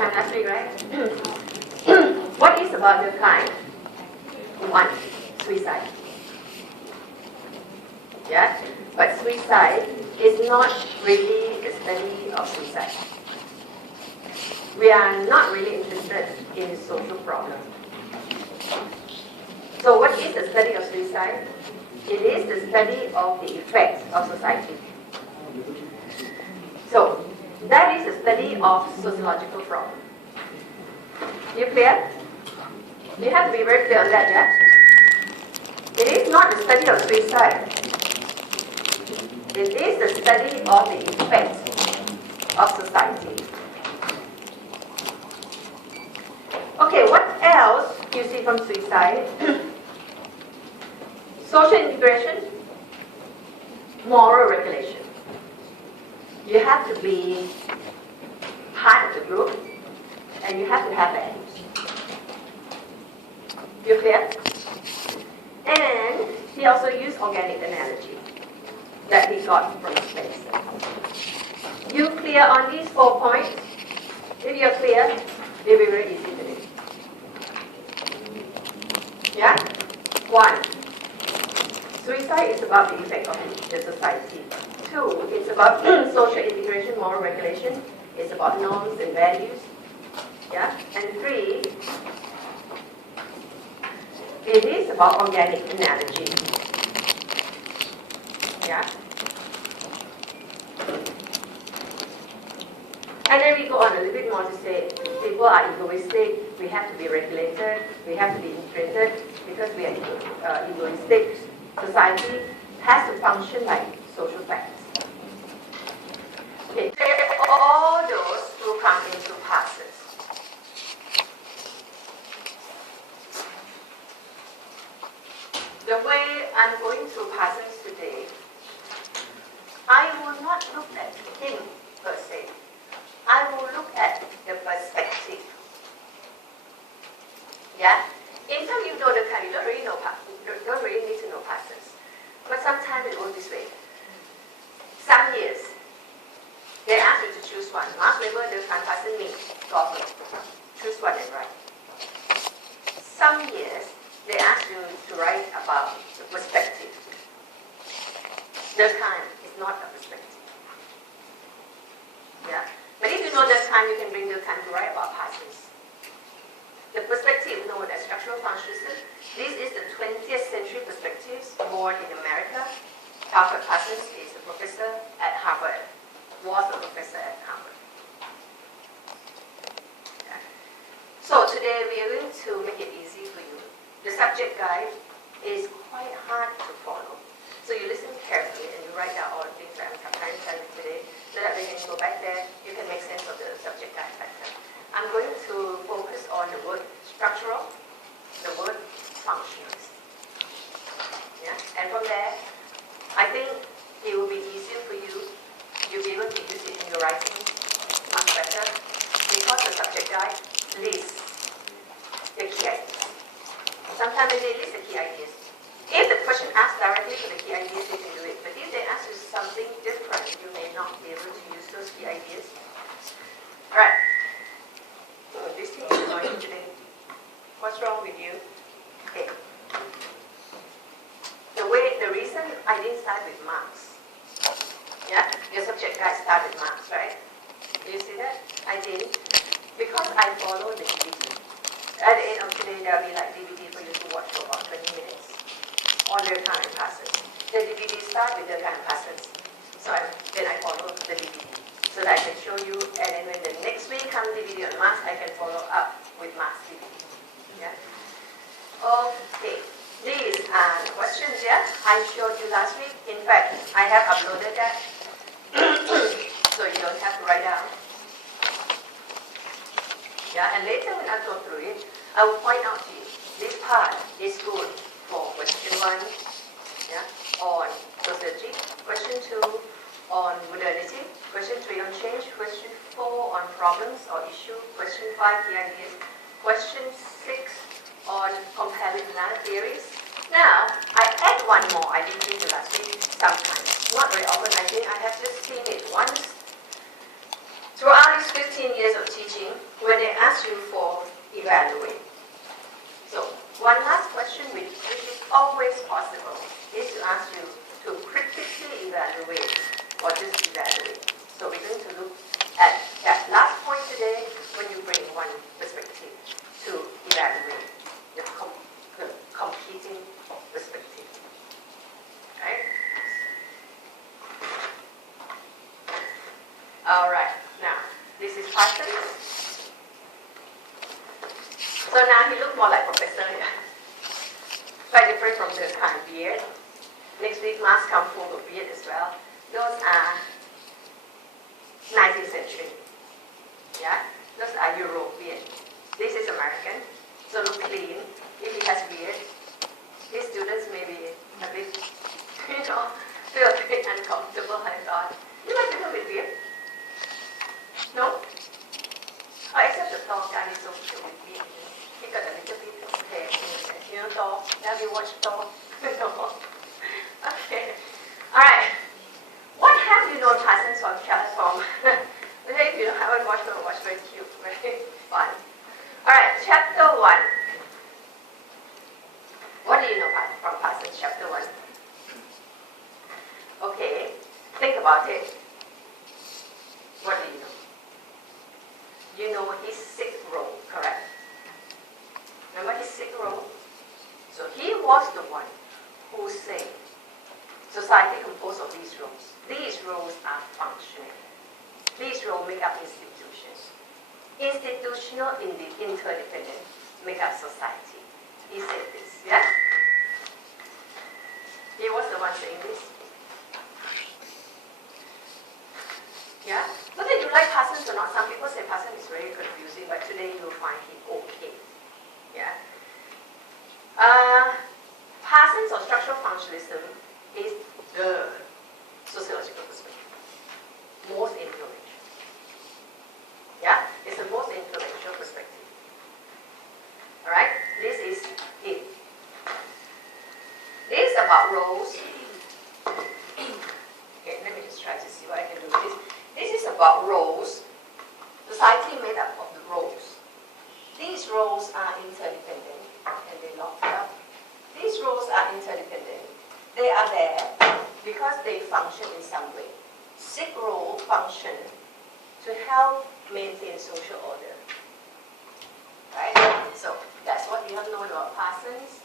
time last week, right? What is about the kind? 1, suicide. Yeah? But suicide is not really the study of suicide. We are not really interested in social problems. So what is the study of suicide? It is the study of the effects of society. So that is the study of sociological problems. You clear? You have to be very clear on that, yeah? It is not the study of suicide. It is the study of the effects of society. Okay, what else you see from suicide? Social integration, moral regulation. You have to be part of the group, and you have to have values. You clear? And he also used organic analogy that he got from space. You clear on these 4 points? If you're clear, it will be very easy to do. Yeah? 1. Suicide is about the effect of the society. 2, it's about social integration, moral regulation. It's about norms and values. Yeah? And 3, it is about organic analogy. Yeah? And then we go on a little bit more to say people are egoistic, we have to be regulated, we have to be integrated because we are egoistic. Society has to function like social facts. Okay, all those who come into passes. The way I'm going through passes today, I will not look at him per se. I will look at the perspective. Yeah? In fact, you know the kind, you don't really need to know passes. But sometimes it goes this way. Some years, they ask you to choose one. Mark Weber, the Fantastic Me, Gordon. Choose one and write. Some years, they ask you to write about the perspective. The kind is not a perspective. Yeah? But if you know that time, you can bring the time to write about passes. The perspective known as structural functionalism. This is the 20th century perspectives born in America. Alfred Parsons is a professor at Harvard, was a professor at Harvard. Yeah. So today we are going to make it easy for you. The subject guide is quite hard to follow. So you listen carefully and you write down all the things that I'm trying to tell you today, so that when you go back there, you can make sense of the subject guide better. I'm going to focus on the word structural, the word functionalist. Yeah? And from there, I think it will be easier for you. You'll be able to use it in your writing much better because the subject guide lists the key ideas. Sometimes they list the key ideas. If the question asks directly for the key ideas, you can do it. But if they ask you something different, you may not be able to use those key ideas. Alright. So this thing is annoying today. What's wrong with you? Okay. The reason I didn't start with marks. Yeah? Your subject guide started with marks, right? Do you see that? I didn't. Because I follow the DVD. At the end of today, there will be like DVD for you to watch for about 20 minutes on the current passes. The DVD start with the current passes. So then I follow the DVD. So that I can show you, and then when the next week comes DVD on marks, I can follow up with marks DVD. Yeah? Okay. These are the questions, yeah? I showed you last week. In fact, I have uploaded that. So you don't have to write down. Yeah, and later when I go through it, I will point out to you, this part is good for question 1, yeah, on sociology, question 2 on modernity, question 3 on change, question 4 on problems or issue, question 5 key ideas, question 6 on comparative theories. Now, I add one more. I didn't do last week sometimes. Not very often. I think I have just seen it once, throughout these 15 years of teaching, when they ask you for evaluate. So, one last question which is always possible is to ask you to critically evaluate or just evaluate. So we're going to look at that last point today when you bring one perspective to evaluate the competing perspective. Right? All right. Now, this is Parsons. So now he looks more like Professor. Yeah. Quite different from the kind of beard. Next week, mask come full of beard as well. Those are 19th century. Yeah, those are European. This is American. So look clean. If he has beard, his students may be a bit, feel a bit uncomfortable. I thought, you like people with beard? No? Oh, except the tall guy is so cute with beard. He got a little bit of hair in his head. Thor? Have you watched Thor? No. Okay. Alright. What have you known Parsons from Platform? If you haven't watched it, watch very cute, very fun. Alright, chapter 1. What do you know from Parsons, chapter 1? Okay, think about it. What do you know? You know his sixth role, correct? Remember his sixth role? So he was the one who said, society composed of these roles. These roles are functional. These roles make up institutions. Institutional interdependence make up society. He said this, yeah? He was the one saying this. Yeah? Whether you like Parsons or not, some people say Parsons is very confusing, but today you will find him okay. Yeah? Parsons or structural functionalism is the sociological perspective. Most influential. Yeah? It's the most influential perspective. Alright? This is it. This is about roles. Okay, let me just try to see what I can do with this. This is about roles. Society made up of the roles. These roles are interdependent, and they locked up. These roles are interdependent. They are there because they function in some way. Sick role function to help maintain social order. Right? So that's what you have known about Parsons.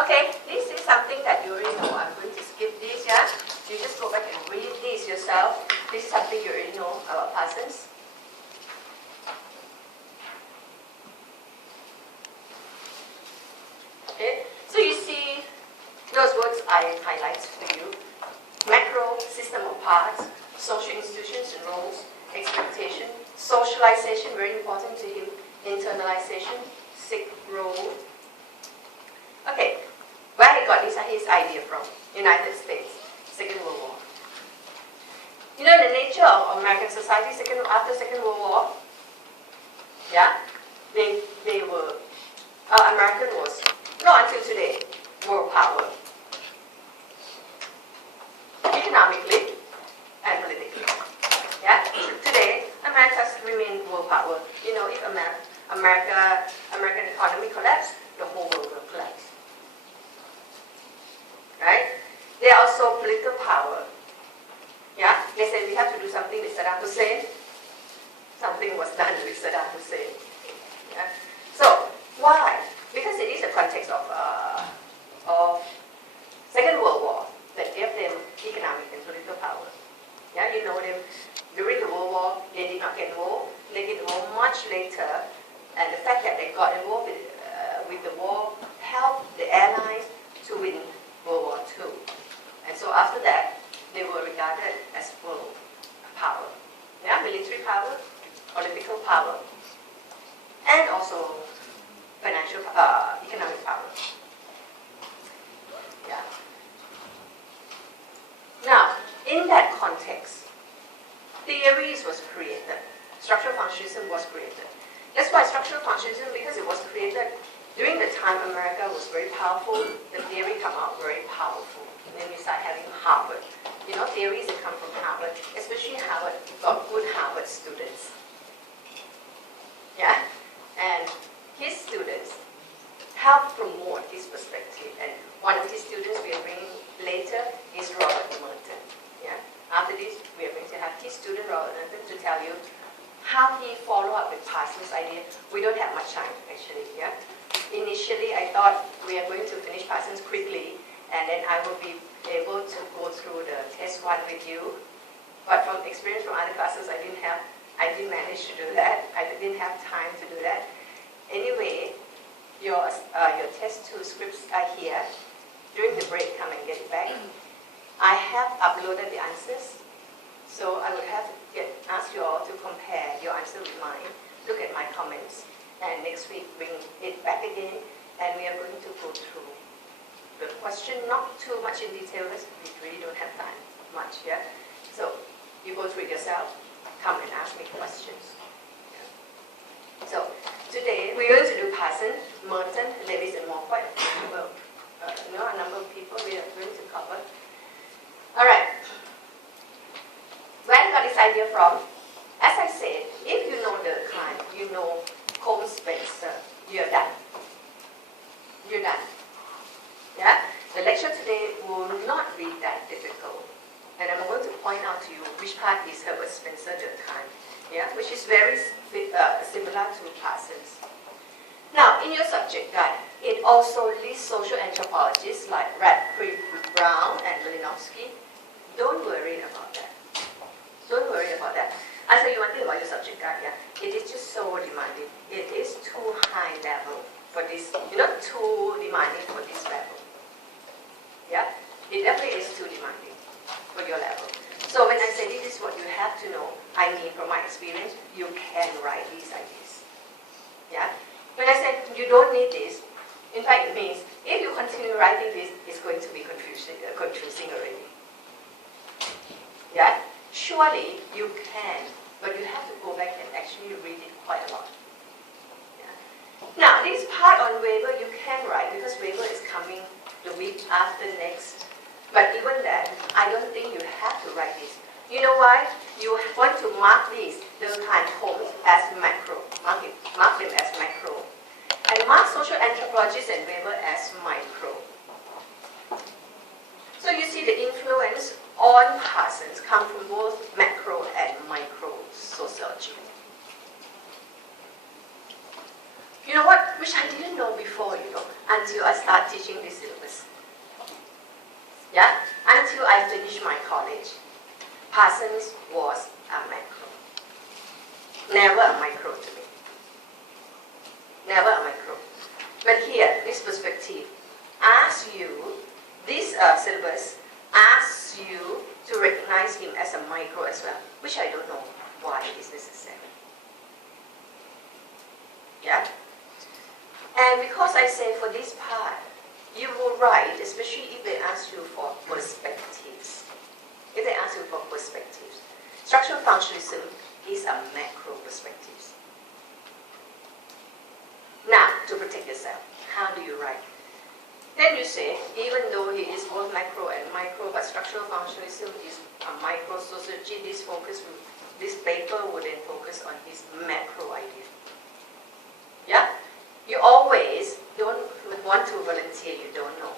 Okay, this is something that you already know. I'm going to skip this, yeah? You just go back and read this yourself. This is something you already know about Parsons. Okay, so you see those words I highlight for you. Macro, system of parts, social institutions and roles, expectation, socialization, very important to him, internalization, sick role. Okay, where he got his idea from? United States, Second World War. You know the nature of American society after Second World War? Yeah? They were, American was, not until today, world power. Economically and politically. Yeah? Today, America remains world power. You know, if American economy collapses, the whole world will collapse. Right? They are also political power. Yeah? They said we have to do something with Saddam Hussein. Something was done with Saddam Hussein. Yeah? So, why? Because it is a context of Second World War that gave them economic and political power. Yeah, you know them. During the World War, they did not get involved. They get involved much later, and the fact that they got involved with the war helped the Allies to win World War II. And so after that, they were regarded as world power. Yeah, military power, political power, and also financial, economic power. Yeah. Now, in that context, theories was created. Structural functionalism was created. That's why structural functionalism, because it was created during the time America was very powerful, the theory come out very powerful. And then we start having Harvard. Theories that come from Harvard, especially Harvard, got good Harvard students. Yeah? And his students helped promote his perspective. And one of his students we are bringing later is Robert Merton. Yeah? After this, we are going to have his student Robert Merton to tell you how he followed up with Parsons' idea. We don't have much time, actually. Yeah? Initially, I thought we are going to finish Parsons quickly, and then I will be able to go through the test one with you. But from experience from other classes, I didn't manage to do that. I didn't have time to do that. Anyway, your test 2 scripts are here. During the break, come and get it back. I have uploaded the answers, so I would have to ask you all to compare your answer with mine, look at my comments, and next week bring it back again, and we are going to go through the question, not too much in detail, because we really don't have time much, yeah? So, you go through it yourself, come and ask me questions. Yeah. So, today, we're going to do Parsons, Merton, Lewis, and more, quite a number of people we are going to cover. All right. Where I got this idea from? As I said, if you know Durkheim, you know Holmes Spencer, you're done. You're done. Yeah? The lecture today will not be that difficult. And I'm going to point out to you which part is Herbert Spencer Durkheim, yeah? Which is very similar to Parsons. Now, in your subject guide, it also lists social anthropologists like Radcliffe Brown and Malinowski. Don't worry about that. Don't worry about that. I'll tell you one thing about your subject guide, yeah? It is just so demanding. It is too high level for this, too demanding for this level. Yeah? It definitely is too demanding for your level. So when I say this is what you have to know, I mean from my experience, you can write these ideas. Yeah? When I say you don't need this, in fact it means if you continue writing this, it's going to be confusing already. Yeah? Surely you can, but you have to go back and actually read it quite a lot. Yeah? Now, this part on Weber you can write because Weber is coming the week after next. But even then, I don't think you have to write this. You know why? You want to mark these, Durkheim, Holmes, as macro. Mark them as macro. And mark social anthropologists and Weber as micro. So you see the influence on Parsons come from both macro and micro sociology. You know what? Which I didn't know before, until I start teaching this syllabus. Yeah? Until I finished my college, Parsons was a macro. Never a micro to me. Never a micro. But here, this perspective asks you, this syllabus asks you to recognize him as a micro as well, which I don't know why it is necessary. Yeah? And because I say for this part, you will write, especially if they ask you for perspectives. If they ask you for perspectives. Structural functionalism is a macro perspective. Now, to protect yourself, how do you write? Then you say, even though he is both macro and micro, but structural functionalism is a micro sociology, this paper would then focus on his macro idea. Yeah? You always don't want to volunteer you don't know,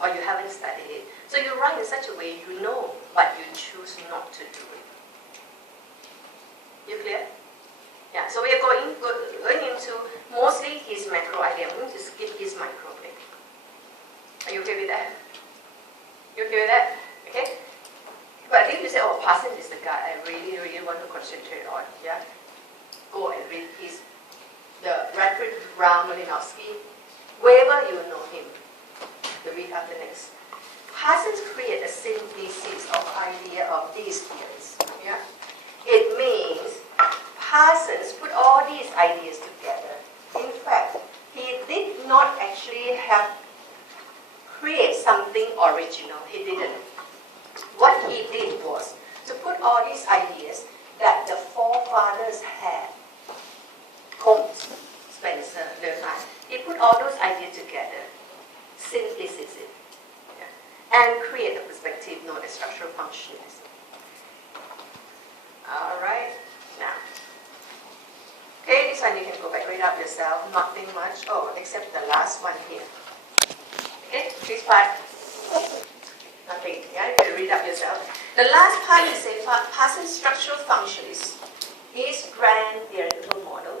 or you haven't studied it. So you write in such a way you know, but you choose not to do it. You clear? Yeah, so we are going into mostly his macro idea. I'm going to skip his micro bit. Are you okay with that? You okay with that? Okay? But if you say, oh, Parsons is the guy I really, really want to concentrate on, yeah? Go and read the Radcliffe Brown Malinowski. Weber, you know him. The week after next. Parsons created a synthesis of idea of these theories. Yeah? It means Parsons put all these ideas together. In fact, he did not actually have create something original. He didn't. What he did was to put all these ideas that the forefathers had put all those ideas together, synthesis it, and create a perspective known as structural functionalism. All right, now. Okay, this one you can go back, read up yourself, nothing much. Oh, except the last one here. Okay, this part, nothing. Yeah, you can read up yourself. The last part is a Parsons structural functionalist. His grand theoretical model